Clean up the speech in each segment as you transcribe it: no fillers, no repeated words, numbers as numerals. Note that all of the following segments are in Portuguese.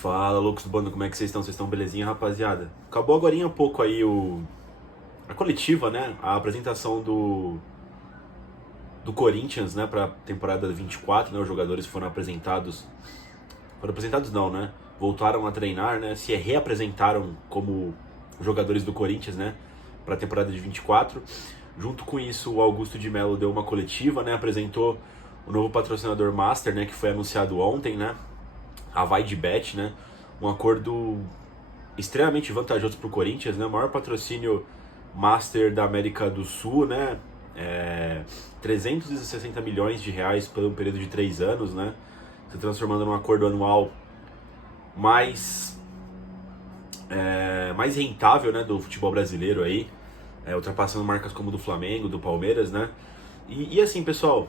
Fala, loucos do bando, como é que vocês estão? Vocês estão belezinha, rapaziada? Acabou agorinha um pouco aí a coletiva, né? A apresentação do Corinthians, né? Pra temporada 24, né? Os jogadores foram apresentados... Foram apresentados não, né? Voltaram a treinar, né? Se reapresentaram como jogadores do Corinthians, né? Pra temporada de 24. Junto com isso, o Augusto de Melo deu uma coletiva, né? Apresentou o novo patrocinador Master, né? Que foi anunciado ontem, né? A Vai de Bet, né? Um acordo extremamente vantajoso para o Corinthians, né? O maior patrocínio Master da América do Sul, né? 360 milhões de reais por um período de 3 anos, né? Se transformando num acordo anual mais rentável, né? Do futebol brasileiro aí, ultrapassando marcas como do Flamengo, do Palmeiras, né? E assim, pessoal,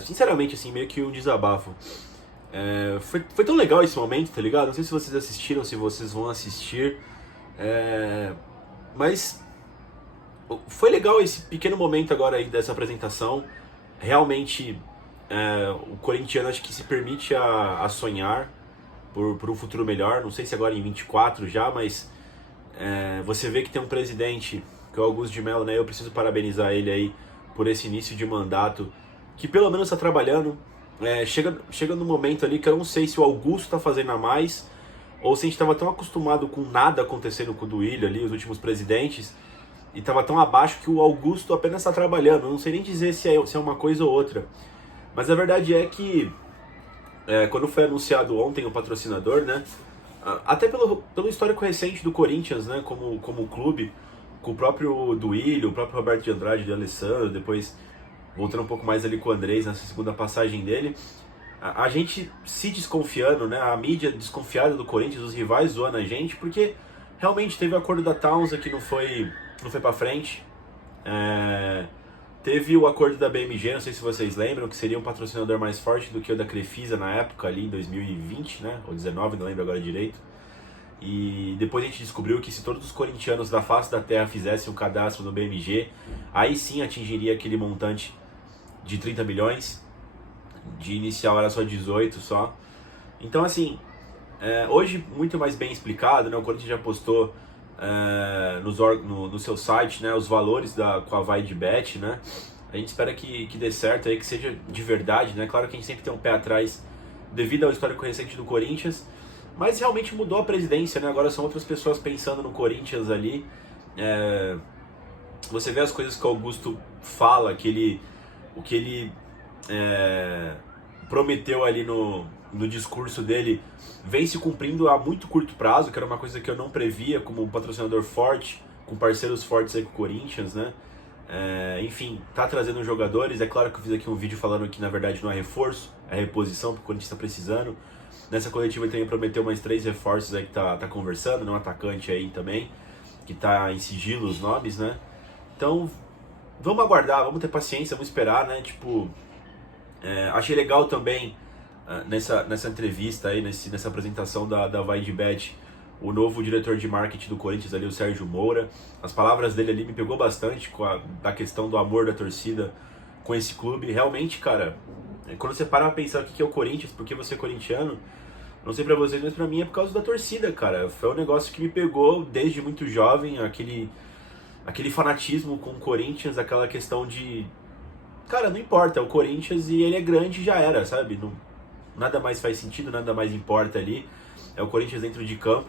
sinceramente, assim, meio que um desabafo. Foi tão legal esse momento, tá ligado? Não sei se vocês assistiram, se vocês vão assistir. Mas foi legal esse pequeno momento agora aí dessa apresentação. Realmente, o corintiano acho que se permite a sonhar por um futuro melhor. Não sei se agora em 24 já, mas você vê que tem um presidente, que é o Augusto de Melo, né? Eu preciso parabenizar ele aí por esse início de mandato, que pelo menos está trabalhando. Chega no momento ali que eu não sei se o Augusto está fazendo a mais ou se a gente estava tão acostumado com nada acontecendo com o Duílio ali, os últimos presidentes, e estava tão abaixo que o Augusto apenas está trabalhando. Eu não sei nem dizer se é uma coisa ou outra. Mas a verdade é que quando foi anunciado ontem o patrocinador, né, até pelo histórico recente do Corinthians, né, como clube, com o próprio Duílio, o próprio Roberto de Andrade, de Alessandro, depois voltando um pouco mais ali com o Andrés nessa segunda passagem dele, a gente se desconfiando, né, a mídia desconfiada do Corinthians, os rivais zoando a gente, porque realmente teve o acordo da Townsend que não foi pra frente, teve o acordo da BMG, não sei se vocês lembram, que seria um patrocinador mais forte do que o da Crefisa na época ali, em 2020, né, ou 19, não lembro agora direito. E depois a gente descobriu que se todos os corintianos da face da terra fizessem um cadastro no BMG, aí sim atingiria aquele montante de 30 milhões. De inicial era só 18 só. Então assim, hoje muito mais bem explicado, né? O Corinthians já postou no seu site, né, os valores com a Vai de Bet, né? A gente espera que dê certo aí, que seja de verdade, né? Claro que a gente sempre tem um pé atrás devido ao histórico recente do Corinthians, mas realmente mudou a presidência, né? Agora são outras pessoas pensando no Corinthians ali. Você vê as coisas que o Augusto fala, o que ele prometeu ali no discurso dele, vem se cumprindo a muito curto prazo, que era uma coisa que eu não previa como um patrocinador forte, com parceiros fortes aí com o Corinthians, né? Enfim, tá trazendo jogadores. É claro que eu fiz aqui um vídeo falando que na verdade não é reforço, é reposição, porque o Corinthians tá precisando. Nessa coletiva ele também prometeu mais 3 reforços aí que tá conversando, né? Um atacante aí também, que tá em sigilo os nomes, né? Então, vamos aguardar, vamos ter paciência, vamos esperar, né? Tipo, achei legal também nessa entrevista aí, nessa apresentação da Vai de Bet, o novo diretor de marketing do Corinthians ali, o Sérgio Moura. As palavras dele ali me pegou bastante da questão do amor da torcida com esse clube. Realmente, cara, quando você para pra pensar o que é o Corinthians, porque você é corintiano, não sei pra vocês, mas pra mim é por causa da torcida, cara. Foi um negócio que me pegou desde muito jovem, aquele fanatismo com o Corinthians, aquela questão de... Cara, não importa, é o Corinthians e ele é grande e já era, sabe? Não, nada mais faz sentido, nada mais importa ali. É o Corinthians dentro de campo.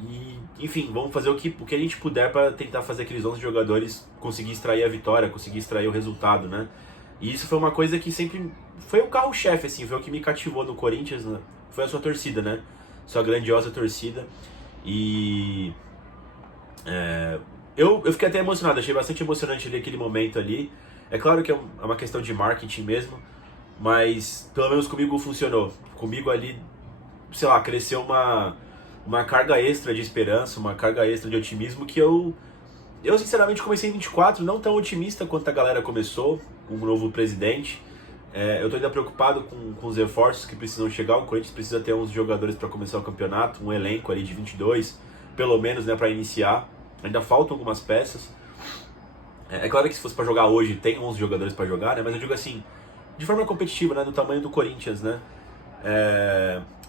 E, enfim, vamos fazer o que a gente puder para tentar fazer aqueles 11 jogadores conseguir extrair a vitória, conseguir extrair o resultado, né? E isso foi uma coisa que sempre foi o carro-chefe, assim, foi o que me cativou no Corinthians, né? Foi a sua torcida, né? Sua grandiosa torcida. E eu fiquei até emocionado, achei bastante emocionante ali aquele momento ali. É claro que é uma questão de marketing mesmo, mas pelo menos comigo funcionou. Comigo ali, sei lá, cresceu uma carga extra de esperança, uma carga extra de otimismo que eu sinceramente comecei em 24 não tão otimista quanto a galera começou, com o novo presidente. Eu tô ainda preocupado com os reforços que precisam chegar. O Corinthians precisa ter uns jogadores para começar o campeonato, um elenco ali de 22, pelo menos, né, para iniciar. Ainda faltam algumas peças. É claro que se fosse para jogar hoje, tem 11 jogadores para jogar, né, mas eu digo assim, de forma competitiva, né, do tamanho do Corinthians, né.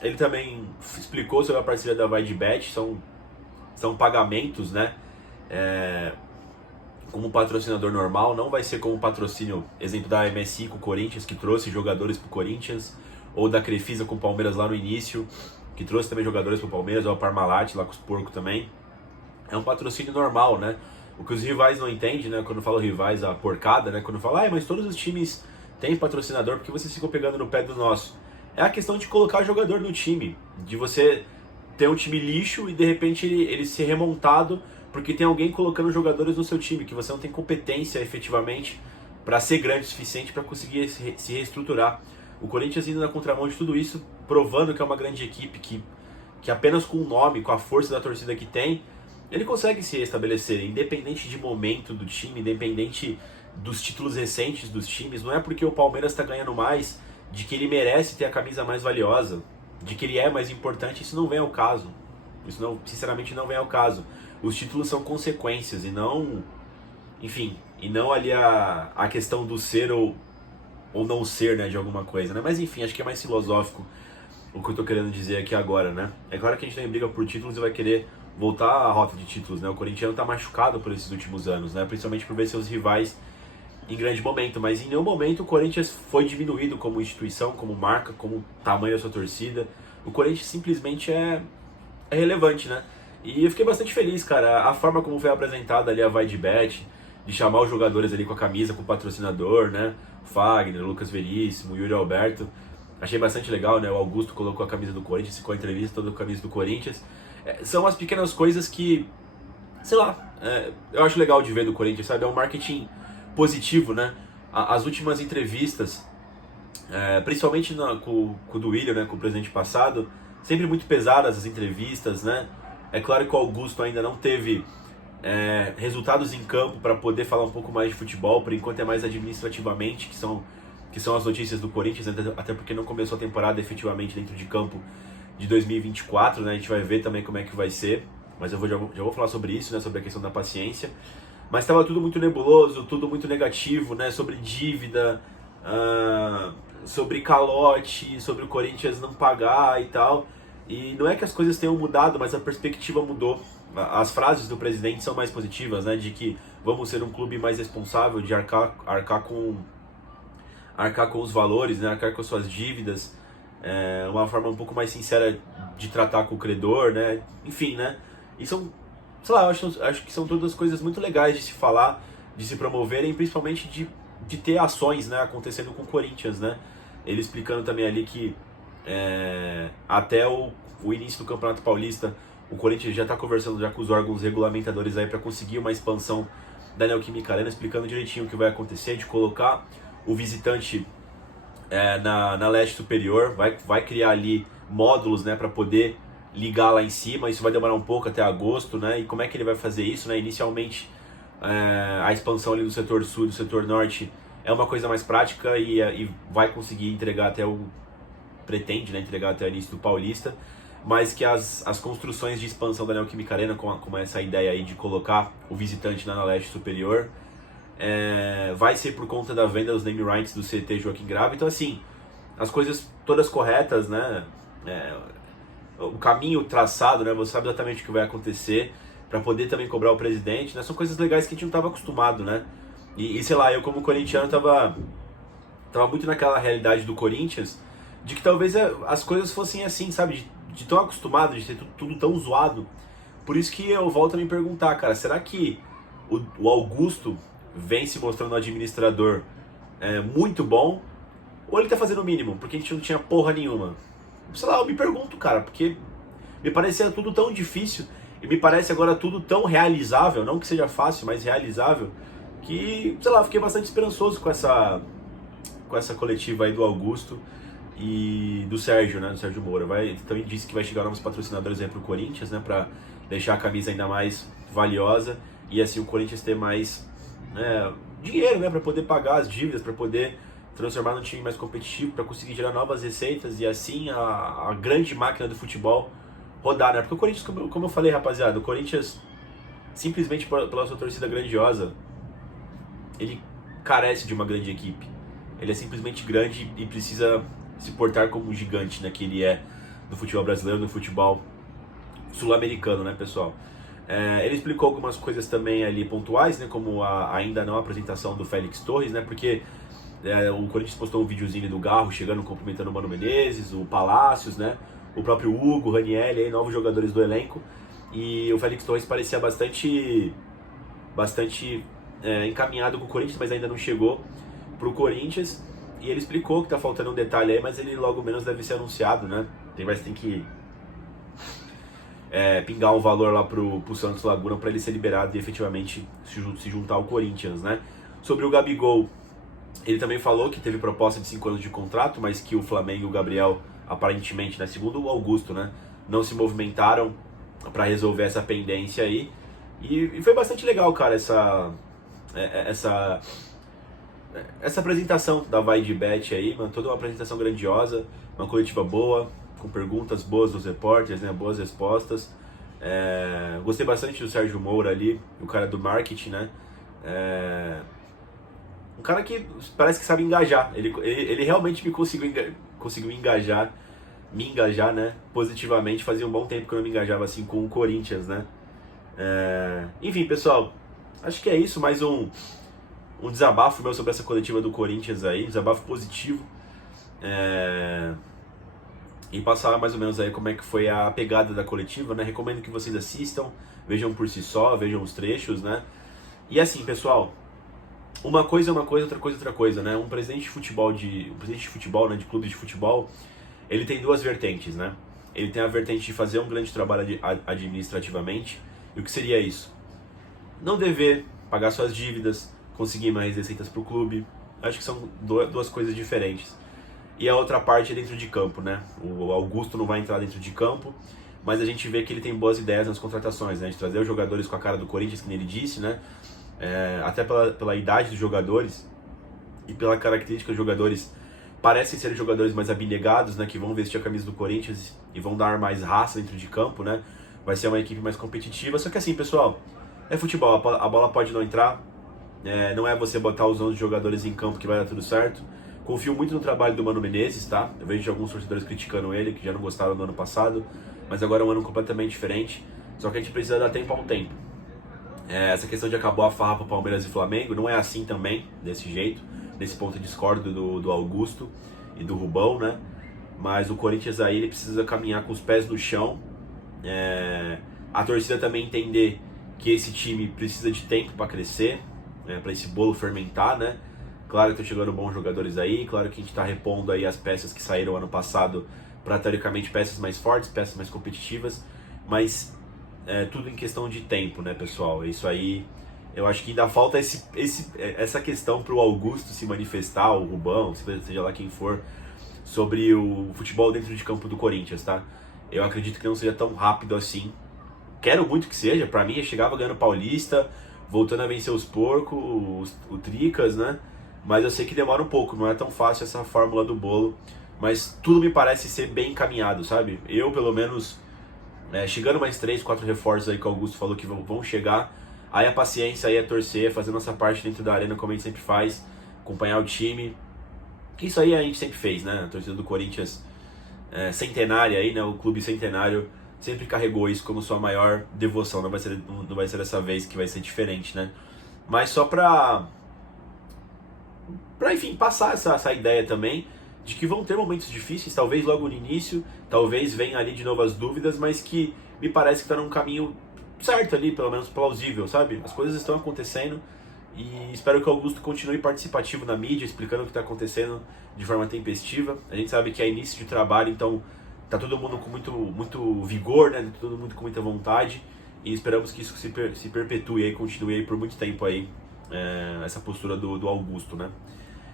Ele também explicou sobre a parceria da VideBet, são pagamentos, né? Como patrocinador normal, não vai ser como patrocínio, exemplo da MSI com o Corinthians, que trouxe jogadores pro Corinthians, ou da Crefisa com o Palmeiras lá no início, que trouxe também jogadores pro Palmeiras, ou a Parmalat lá com os porcos também. É um patrocínio normal, né? O que os rivais não entendem, né? Quando falo rivais, a porcada, né? Quando fala, mas todos os times têm patrocinador, porque vocês ficam pegando no pé do nosso? É a questão de colocar jogador no time, de você ter um time lixo e de repente ele ser remontado porque tem alguém colocando jogadores no seu time, que você não tem competência efetivamente para ser grande o suficiente para conseguir se reestruturar. O Corinthians indo na contramão de tudo isso, provando que é uma grande equipe, que apenas com o nome, com a força da torcida que tem, ele consegue se restabelecer, independente de momento do time, independente dos títulos recentes dos times. Não é porque o Palmeiras está ganhando mais, de que ele merece ter a camisa mais valiosa, de que ele é mais importante. Isso não vem ao caso. Isso não, sinceramente não vem ao caso. Os títulos são consequências e não, enfim, e não ali a questão do ser ou não ser, né, de alguma coisa, né? Mas enfim, acho que é mais filosófico o que eu tô querendo dizer aqui agora, né? É claro que a gente tem briga por títulos e vai querer voltar à rota de títulos, né? O corintiano tá machucado por esses últimos anos, né? Principalmente por ver seus rivais em grande momento, mas em nenhum momento o Corinthians foi diminuído como instituição, como marca, como tamanho da sua torcida. O Corinthians simplesmente é relevante, né? E eu fiquei bastante feliz, cara. A forma como foi apresentada ali a VideBet, de chamar os jogadores ali com a camisa, com o patrocinador, né? Fagner, Lucas Veríssimo, Yuri Alberto. Achei bastante legal, né? O Augusto colocou a camisa do Corinthians, ficou a entrevista toda com a camisa do Corinthians. São as pequenas coisas que, sei lá, eu acho legal de ver do Corinthians, sabe? É um marketing positivo, né? As últimas entrevistas, principalmente com o do Willian, né? Com o presidente passado, sempre muito pesadas as entrevistas, né? É claro que o Augusto ainda não teve resultados em campo para poder falar um pouco mais de futebol, por enquanto é mais administrativamente, que são as notícias do Corinthians, até porque não começou a temporada efetivamente dentro de campo de 2024, né? A gente vai ver também como é que vai ser, mas já vou falar sobre isso, né? Sobre a questão da paciência. Mas estava tudo muito nebuloso, tudo muito negativo, né? Sobre dívida, sobre calote, sobre o Corinthians não pagar e tal. E não é que as coisas tenham mudado, mas a perspectiva mudou. As frases do presidente são mais positivas, né? De que vamos ser um clube mais responsável, de arcar com os valores, né? Arcar com suas dívidas. Uma forma um pouco mais sincera de tratar com o credor, né? Enfim, né? E são, sei lá, acho que são todas coisas muito legais de se falar, de se promoverem, principalmente de ter ações, né, acontecendo com o Corinthians, né? Ele explicando também ali que até o início do Campeonato Paulista, o Corinthians já está conversando já com os órgãos regulamentadores aí para conseguir uma expansão da Neoquímica Arena, explicando direitinho o que vai acontecer, de colocar o visitante na leste superior, vai criar ali módulos, né, para poder ligar lá em cima. Isso vai demorar um pouco até agosto, né? E como é que ele vai fazer isso, né? Inicialmente a expansão ali do setor sul e do setor norte é uma coisa mais prática e vai conseguir entregar pretende, né, entregar até o início do Paulista, mas que as construções de expansão da Neoquímica Arena, com essa ideia aí de colocar o visitante na leste superior, vai ser por conta da venda dos name rights do CT Joaquim Grava. Então, assim, as coisas todas corretas, né? O caminho traçado, né? Você sabe exatamente o que vai acontecer para poder também cobrar o presidente, né? São coisas legais que a gente não estava acostumado, né? E sei lá, eu como corintiano tava muito naquela realidade do Corinthians, de que talvez as coisas fossem assim, sabe? De tão acostumado, de ter tudo tão zoado. Por isso que eu volto a me perguntar, cara, será que o Augusto vem se mostrando um administrador muito bom, ou ele tá fazendo o mínimo, porque a gente não tinha porra nenhuma? Sei lá, eu me pergunto, cara, porque me parecia tudo tão difícil, e me parece agora tudo tão realizável, não que seja fácil, mas realizável, que, sei lá, fiquei bastante esperançoso com essa coletiva aí do Augusto e do Sérgio, né, do Sérgio Moura. Também disse que vai chegar novos patrocinadores aí pro Corinthians, né, pra deixar a camisa ainda mais valiosa, e assim o Corinthians ter mais dinheiro, né, para poder pagar as dívidas, para poder transformar num time mais competitivo, para conseguir gerar novas receitas e assim a grande máquina do futebol rodar, né? Porque o Corinthians, como eu falei, rapaziada, o Corinthians, simplesmente pela sua torcida grandiosa, ele carece de uma grande equipe. Ele é simplesmente grande e precisa se portar como um gigante, né, que ele é no futebol brasileiro, no futebol sul-americano, né, pessoal? Ele explicou algumas coisas também ali pontuais, né, como a ainda não apresentação do Félix Torres, né, porque o Corinthians postou um videozinho do Garro chegando, cumprimentando o Mano Menezes, o Palácios, né, o próprio Hugo, o Raniel, aí, novos jogadores do elenco, e o Félix Torres parecia bastante encaminhado com o Corinthians, mas ainda não chegou pro Corinthians, e ele explicou que tá faltando um detalhe aí, mas ele logo menos deve ser anunciado, né, tem que pingar um valor lá pro Santos Laguna para ele ser liberado e efetivamente se juntar ao Corinthians, né. Sobre o Gabigol, ele também falou que teve proposta de 5 anos de contrato, mas que o Flamengo e o Gabriel, aparentemente, né, segundo o Augusto, né, não se movimentaram para resolver essa pendência aí. E foi bastante legal, cara, essa apresentação da Vai de Bet aí, mano, toda uma apresentação grandiosa, uma coletiva boa, com perguntas boas dos repórteres, né, boas respostas. Gostei bastante do Sérgio Moura ali, o cara do marketing, né, um cara que parece que sabe engajar, ele realmente conseguiu me engajar, né, positivamente. Fazia um bom tempo que eu não me engajava assim com o Corinthians, né. Enfim, pessoal, acho que é isso, mais um desabafo meu sobre essa coletiva do Corinthians aí, desabafo positivo, e passar mais ou menos aí como é que foi a pegada da coletiva, né, recomendo que vocês assistam, vejam por si só, vejam os trechos, né, e assim, pessoal, uma coisa é uma coisa, outra coisa é outra coisa, né, um presidente de futebol, né, de clube de futebol, ele tem duas vertentes, né, ele tem a vertente de fazer um grande trabalho administrativamente. E o que seria isso? Não dever pagar suas dívidas, conseguir mais receitas para o clube. Acho que são duas coisas diferentes. E a outra parte é dentro de campo, né? O Augusto não vai entrar dentro de campo, mas a gente vê que ele tem boas ideias nas contratações, né? De trazer os jogadores com a cara do Corinthians, que ele disse, né? Até pela idade dos jogadores e pela característica dos jogadores, parecem ser jogadores mais abnegados, né? Que vão vestir a camisa do Corinthians e vão dar mais raça dentro de campo, né? Vai ser uma equipe mais competitiva. Só que assim, pessoal, é futebol, a bola pode não entrar, não é você botar os 11 jogadores em campo que vai dar tudo certo. Confio muito no trabalho do Mano Menezes, tá? Eu vejo alguns torcedores criticando ele, que já não gostaram do ano passado, mas agora é um ano completamente diferente. Só que a gente precisa dar tempo ao tempo. Essa questão de acabar a farra para Palmeiras e Flamengo não é assim também, desse jeito. Nesse ponto eu discordo do Augusto e do Rubão, né? Mas o Corinthians aí, ele precisa caminhar com os pés no chão. A torcida também entender que esse time precisa de tempo para crescer, para esse bolo fermentar, né? Claro que estão chegando bons jogadores aí, claro que a gente está repondo aí as peças que saíram ano passado para, teoricamente, peças mais fortes, peças mais competitivas, mas tudo em questão de tempo, né, pessoal? Isso aí, eu acho que ainda falta essa questão para o Augusto se manifestar, o Rubão, seja lá quem for, sobre o futebol dentro de campo do Corinthians, tá? Eu acredito que não seja tão rápido assim. Quero muito que seja, pra mim, eu chegava ganhando Paulista, voltando a vencer os porcos, o Tricas, né? Mas eu sei que demora um pouco, não é tão fácil essa fórmula do bolo. Mas tudo me parece ser bem encaminhado, sabe? Eu, pelo menos, chegando mais 3, 4 reforços aí que o Augusto falou que vão chegar. Aí a paciência aí é torcer, fazer nossa parte dentro da arena como a gente sempre faz, acompanhar o time. Que isso aí a gente sempre fez, né? A torcida do Corinthians centenária aí, né? O clube centenário sempre carregou isso como sua maior devoção. Não vai ser dessa vez que vai ser diferente, né? Mas só pra enfim, passar essa ideia também de que vão ter momentos difíceis, talvez logo no início, talvez venha ali de novo as dúvidas, mas que me parece que tá num caminho certo ali, pelo menos plausível, sabe? As coisas estão acontecendo e espero que o Augusto continue participativo na mídia, explicando o que está acontecendo de forma tempestiva. A gente sabe que é início de trabalho, então tá todo mundo com muito vigor, né? Todo mundo com muita vontade, e esperamos que isso se perpetue aí, continue aí por muito tempo aí, essa postura do Augusto, né?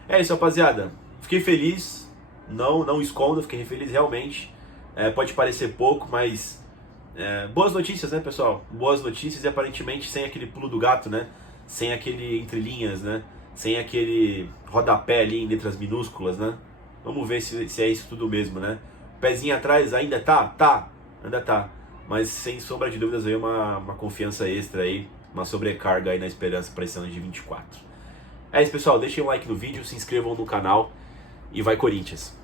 É isso, rapaziada. Fiquei feliz, não escondo, fiquei feliz realmente. Pode parecer pouco, mas boas notícias, né, pessoal? Boas notícias e aparentemente sem aquele pulo do gato, né? Sem aquele entre linhas, né? Sem aquele rodapé ali em letras minúsculas, né? Vamos ver se é isso tudo mesmo, né? Pezinho atrás ainda ainda tá. Mas sem sombra de dúvidas aí uma confiança extra aí, uma sobrecarga aí na esperança para esse ano de 24. É isso, pessoal. Deixem um like no vídeo, se inscrevam no canal e vai Corinthians!